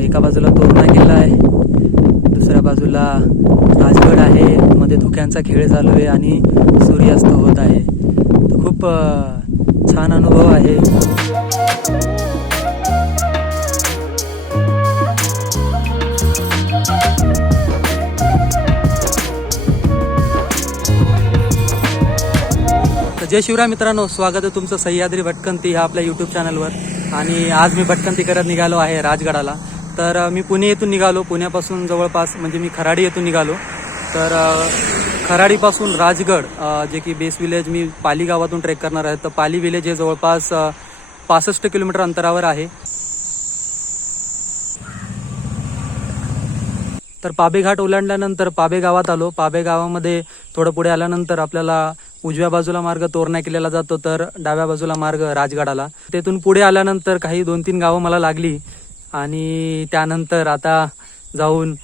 एका बाजूला तोरणा किल्ला आहे. दुसऱ्या बाजूला राजगड आहे. मध्ये धुक्यांचा खेळ चालू आहे आणि सूर्यास्त होत आहे. तर खूप छान अनुभव आहे. तर जय शिवराय मित्रांनो स्वागत आहे तुमचं सह्याद्री भटकंती ह्या आपल्या यूट्यूब चॅनलवर आणि आज मी भटकंती करत निघालो आहे राजगडाला. तर मी पुणे येथून निघालो. पुण्यापासून जवळपास म्हणजे मी खराडी येथून निघालो. तर खराडीपासून राजगड जे की बेस विलेज मी पाली गावातून ट्रेक करणार आहे. तर पाली विलेज हे जवळपास पासष्ट किलोमीटर अंतरावर आहे. तर पाबे घाट ओलांडल्यानंतर पाबे गावात आलो. पाबे गावामध्ये थोडं पुढे आल्यानंतर आपल्याला उजव्या बाजूला मार्ग तोरणा किल्ल्याला जातो. तर डाव्या बाजूला मार्ग राजगडाला. तेथून पुढे आल्यानंतर काही दोन तीन गावं मला लागली. आणि त्यानंतर आता जाऊन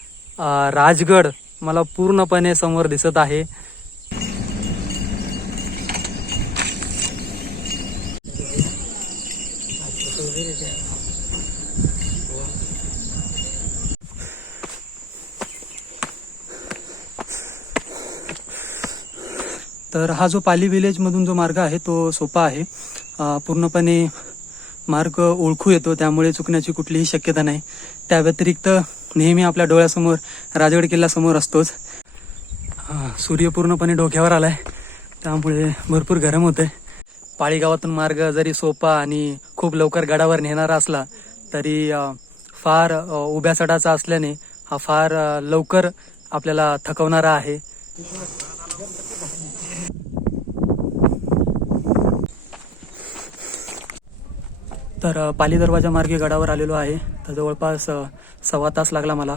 राजगड मला पूर्णपणे समोर दिसत आहे. तर हा जो पाली विलेजमधून जो मार्ग आहे तो सोपा आहे. पूर्णपणे मार्ग ओळखू येतो त्यामुळे चुकण्याची कुठलीही शक्यता नाही. त्या व्यतिरिक्त नेहमी आपल्या डोळ्यासमोर राजगड किल्ला समोर असतोच. सूर्य पूर्णपणे डोक्यावर आलाय. त्यामुळे भरपूर गरम होतंय. पाळी गावातून मार्ग जरी सोपा आणि खूप लवकर गडावर नेणारा असला तरी फार उभ्या चढाचा असल्याने हा फार लवकर आपल्याला थकवणारा आहे. तर पाली दरवाजा मार्गे गडावर आलेलो आहे. तर जवळपास सव्वा तास लागला मला.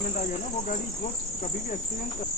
हो गाड़ी वो कभी भी एक्सीडेंट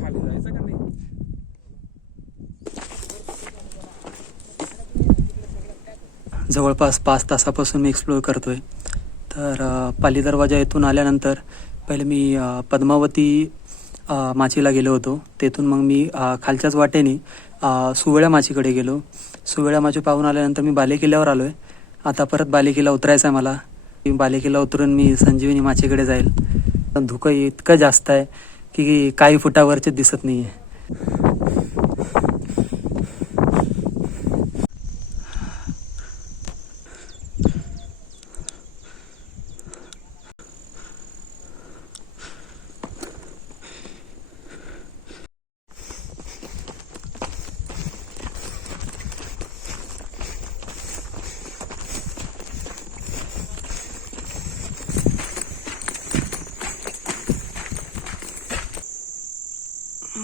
खाली जायचं का नाही जवळपास पाच तासापासून मी एक्सप्लोअर करतोय. तर पाली दरवाजा येथून आल्यानंतर पहिले मी पद्मावती माचीला गेलो होतो. तेथून मग मी खालच्याच वाटेने सुवेळ्या माचीकडे गेलो. सुवेळ्या माची पाहून आल्यानंतर मी बालेकिल्ल्यावर आलो आहे आता परत बालेकिल्ला उतरायचा आहे मला. मी बालेकिल्ला उतरून मी संजीवनी माचीकडे जाईल. पण धुकं इतकं जास्त आहे की काही फुटावरचे दिसत नाही आहे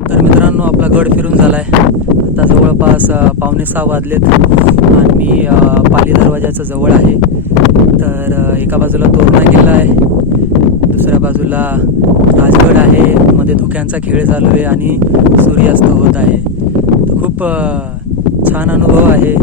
तर मित्रांनो आपला गड फिरून झाला आहे आता जवळपास पावणे सहा वाजलेत आणि मी पाली दरवाजाच्या जवळ आहे. तर एका बाजूला तोरणा किल्ला आहे. दुसऱ्या बाजूला राजगड आहे. मध्ये धुक्यांचा खेळ चालू आहे आणि सूर्यास्त होत आहे. खूप छान अनुभव आहे.